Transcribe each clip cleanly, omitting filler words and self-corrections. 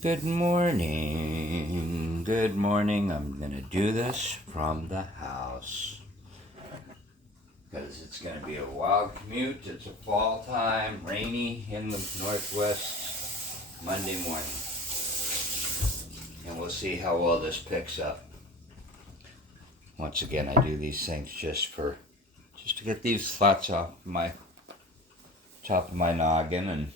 Good morning. Good morning. I'm going to do this from the house because it's going to be a wild commute. It's a fall time, rainy in the northwest Monday morning. And we'll see how well this picks up. Once again, I do these things just to get these thoughts off my top of my noggin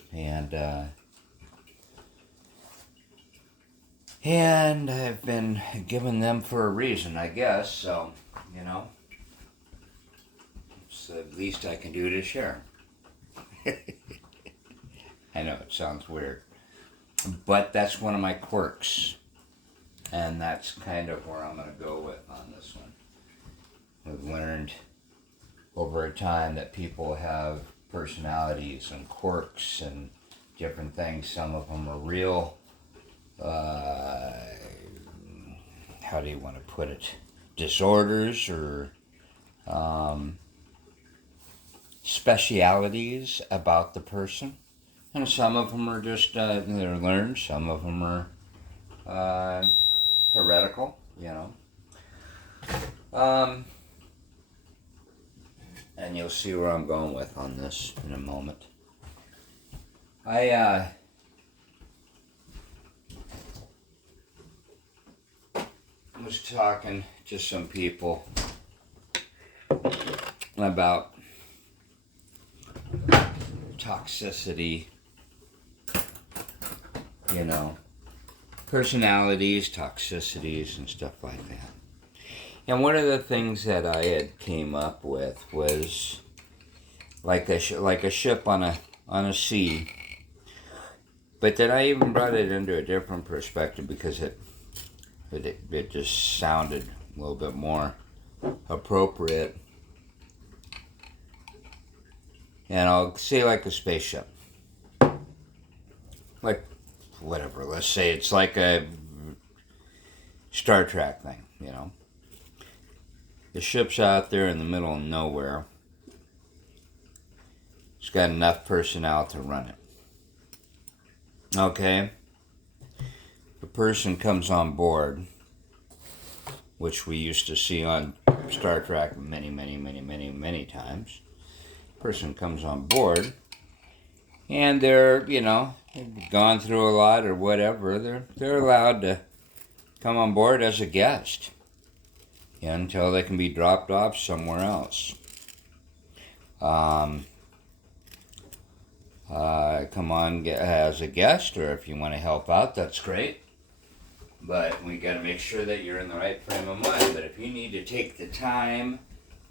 and I've been given them for a reason, I guess, so, it's the least I can do to share. I know it sounds weird, but that's one of my quirks, and that's kind of where I'm going to go with on this one. I've learned over time that people have personalities and quirks and different things. Some of them are real, how do you want to put it, disorders or specialities about the person. And some of them are just, they're learned. Some of them are heretical, and you'll see where I'm going with on this in a moment. I was talking to some people about toxicity, personalities, toxicities, and stuff like that. And one of the things that I had came up with was like a ship on a sea, but then I even brought it into a different perspective because it just sounded a little bit more appropriate. And I'll say like a spaceship. Like, whatever, let's say it's like a Star Trek thing, The ship's out there in the middle of nowhere. It's got enough personnel to run it. Okay? The person comes on board, which we used to see on Star Trek many times. Person comes on board, and they're, they've gone through a lot or whatever. They're allowed to come on board as a guest until they can be dropped off somewhere else. Come on as a guest, or if you want to help out, that's great. But we got to make sure that you're in the right frame of mind. But if you need to take the time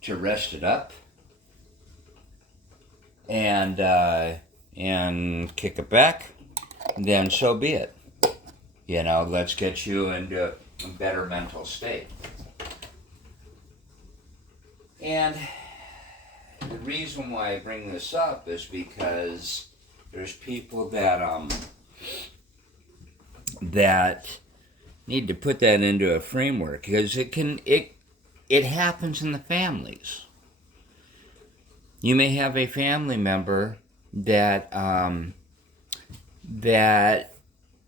to rest it up and kick it back, then so be it. Let's get you into a better mental state. And the reason why I bring this up is because there's people that need to put that into a framework, because it happens in the families. You may have a family member that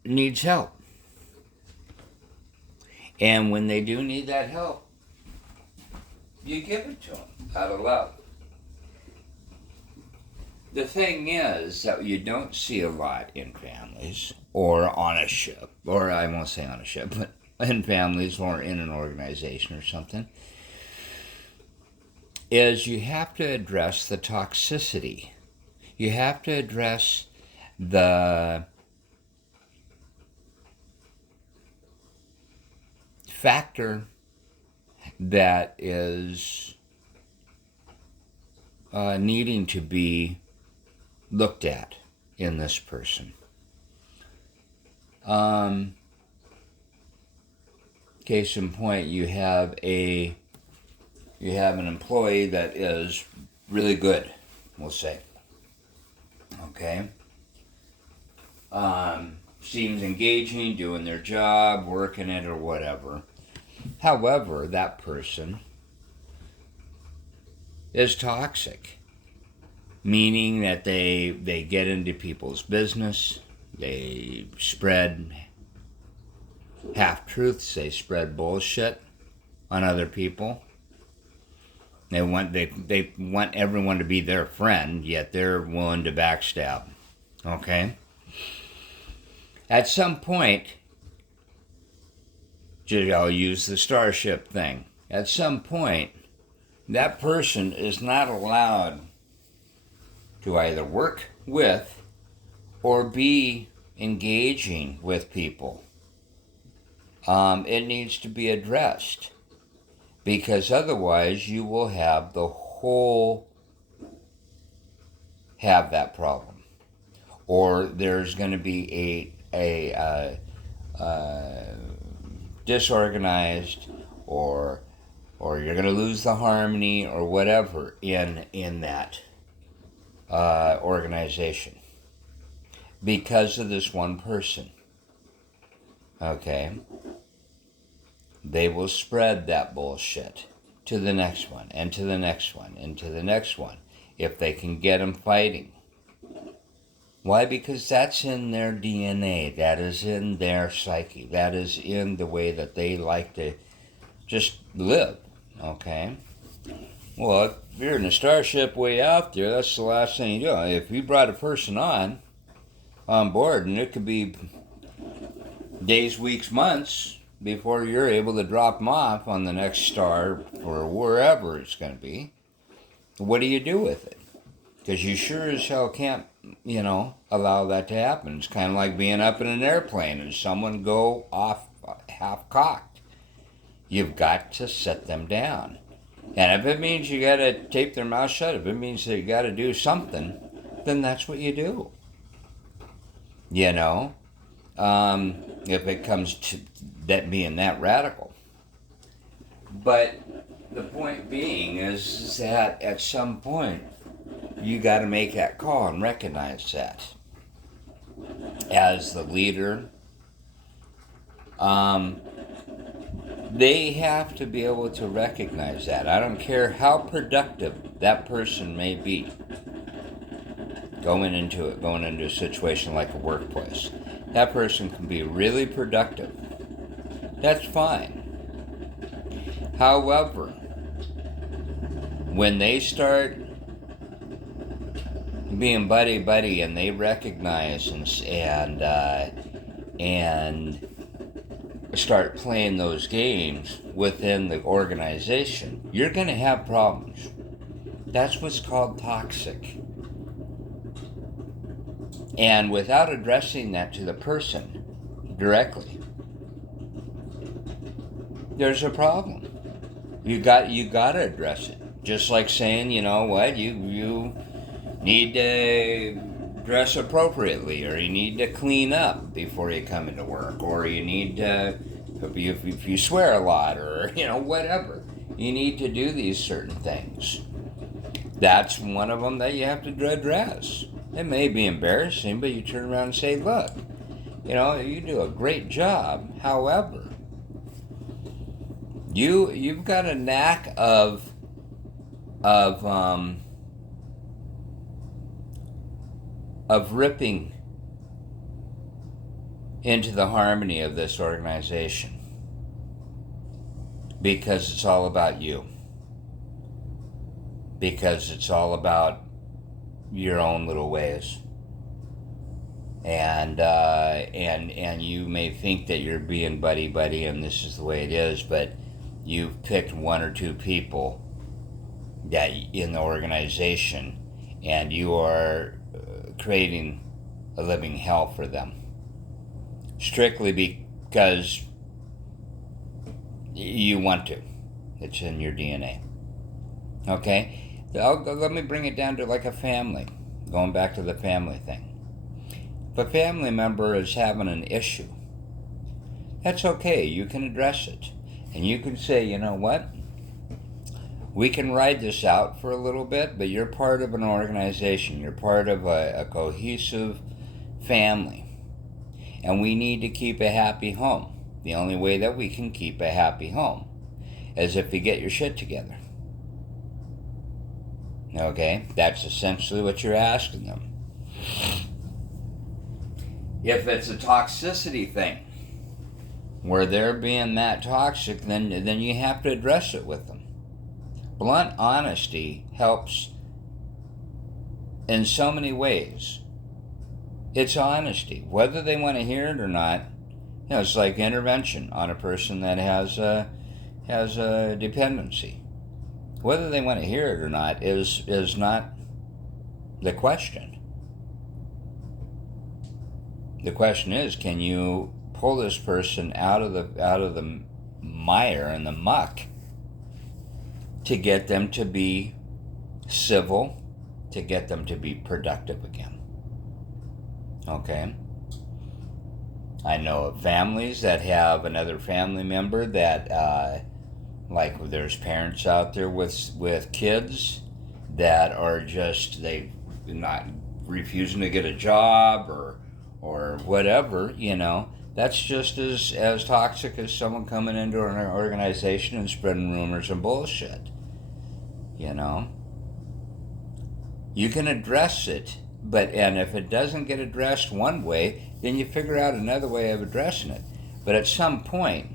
needs help, and when they do need that help, you give it to them out of love. The thing is that you don't see a lot in families or on a ship, or I won't say on a ship, but in families or in an organization or something, is you have to address the toxicity. You have to address the factor that is needing to be looked at in this person. Case in point, you have an employee that is really good, we'll say. Okay? Seems engaging, doing their job, working it or whatever. However, that person is toxic, meaning that they get into people's business, they spread half-truths. They spread bullshit on other people. They want everyone to be their friend, yet they're willing to backstab. Okay? At some point, I'll use the Starship thing. At some point, that person is not allowed to either work with or be engaging with people. It needs to be addressed, because otherwise you will have that problem, or there's going to be a disorganized, or you're going to lose the harmony or whatever in that organization because of this one person. Okay? They will spread that bullshit to the next one, and to the next one, and to the next one, if they can get them fighting. Why? Because that's in their DNA. That is in their psyche. That is in the way that they like to just live. Okay? Well, if you're in a starship way out there, that's the last thing you do. If you brought a person on board, and it could be days, weeks, months before you're able to drop them off on the next star or wherever it's going to be, what do you do with it? Because you sure as hell can't, allow that to happen. It's kind of like being up in an airplane and someone go off half-cocked. You've got to set them down. And if it means you got to tape their mouth shut, if it means that you got to do something, then that's what you do. If it comes to that being that radical. But the point being is that at some point, you got to make that call and recognize that. As the leader, they have to be able to recognize that. I don't care how productive that person may be going into a situation like a workplace. That person can be really productive. That's fine. However, when they start being buddy and they recognize and start playing those games within the organization, you're going to have problems. That's what's called toxic. And without addressing that to the person directly, there's a problem. You got to address it. Just like saying, you know what, you need to dress appropriately, or you need to clean up before you come into work, or you need to, if you swear a lot, or whatever, you need to do these certain things. That's one of them that you have to address. It may be embarrassing, but you turn around and say, look, you do a great job. However, you've got a knack of ripping into the harmony of this organization, because it's all about you. Because it's all about your own little ways. And you may think that you're being buddy and this is the way it is, but you've picked one or two people that in the organization, and you are creating a living hell for them, strictly because you want to. It's in your DNA. Okay? Let me bring it down to like a family, going back to the family thing. If a family member is having an issue, that's okay. You can address it. And you can say, you know what? We can ride this out for a little bit, but you're part of an organization. You're part of a cohesive family. And we need to keep a happy home. The only way that we can keep a happy home is if you get your shit together. Okay? That's essentially what you're asking them. If it's a toxicity thing, where they're being that toxic, then you have to address it with them. Blunt honesty helps in so many ways. It's honesty, whether they want to hear it or not. It's like intervention on a person that has a dependency. Whether they want to hear it or not is not the question. The question is, can you pull this person out of the mire and the muck to get them to be civil, to get them to be productive again? Okay? I know of families that have another family member that, like there's parents out there with kids that are just, they not refusing to get a job or whatever, that's just as toxic as someone coming into an organization and spreading rumors and bullshit. You can address it, and if it doesn't get addressed one way, then you figure out another way of addressing it. But at some point,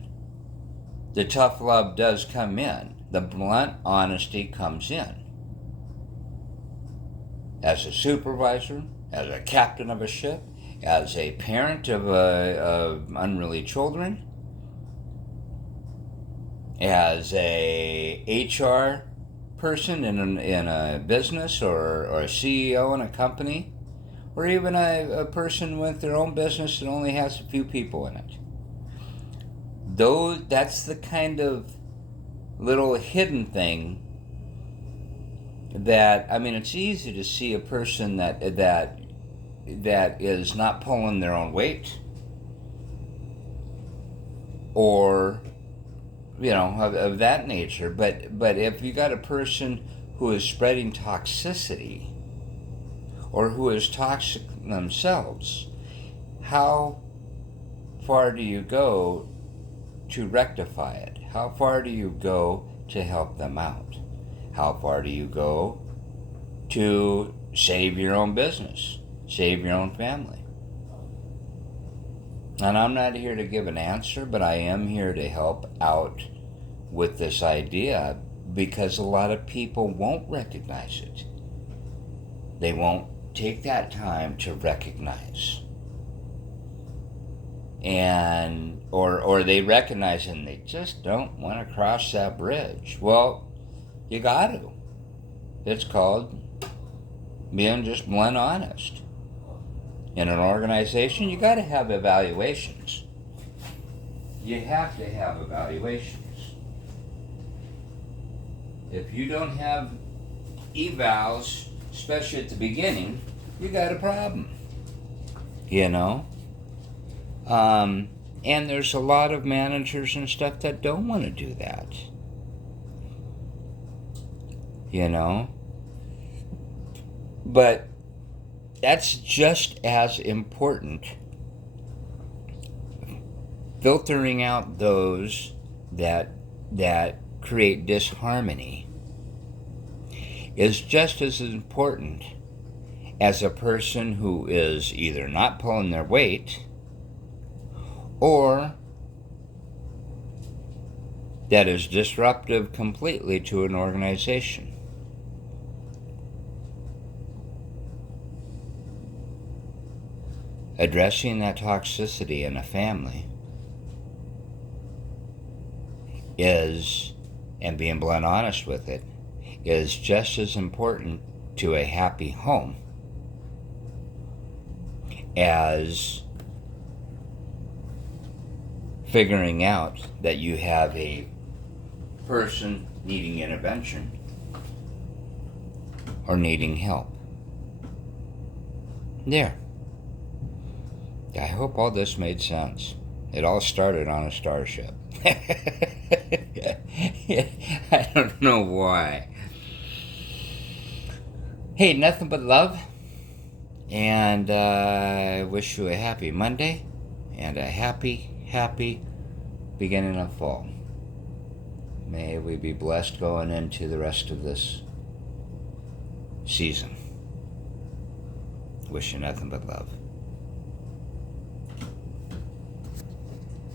the tough love does come in. The blunt honesty comes in. As a supervisor, as a captain of a ship, as a parent of unruly children, as a HR person in a business or a CEO in a company, or even a person with their own business that only has a few people in it. That's the kind of little hidden thing that, it's easy to see a person that is not pulling their own weight, or of that nature. But if you got a person who is spreading toxicity or who is toxic themselves, how far do you go to rectify it? How far do you go to help them out? How far do you go to save your own business, save your own family? And I'm not here to give an answer, but I am here to help out with this idea, because a lot of people won't recognize it. They won't take that time to recognize. And or they recognize and they just don't want to cross that bridge. Well, you got to. It's called being just blunt honest. In an organization, you got to have evaluations. You have to have evaluations. If you don't have evals, especially at the beginning, you got a problem. And there's a lot of managers and stuff that don't want to do that. But that's just as important. Filtering out those that create disharmony is just as important as a person who is either not pulling their weight or that is disruptive completely to an organization. Addressing that toxicity in a family and being blunt honest with it, is just as important to a happy home as figuring out that you have a person needing intervention or needing help. There. I hope all this made sense. It all started on a starship. I don't know why. Hey, nothing but love. And I wish you a happy Monday and a happy beginning of fall. May we be blessed going into the rest of this season. Wish you nothing but love.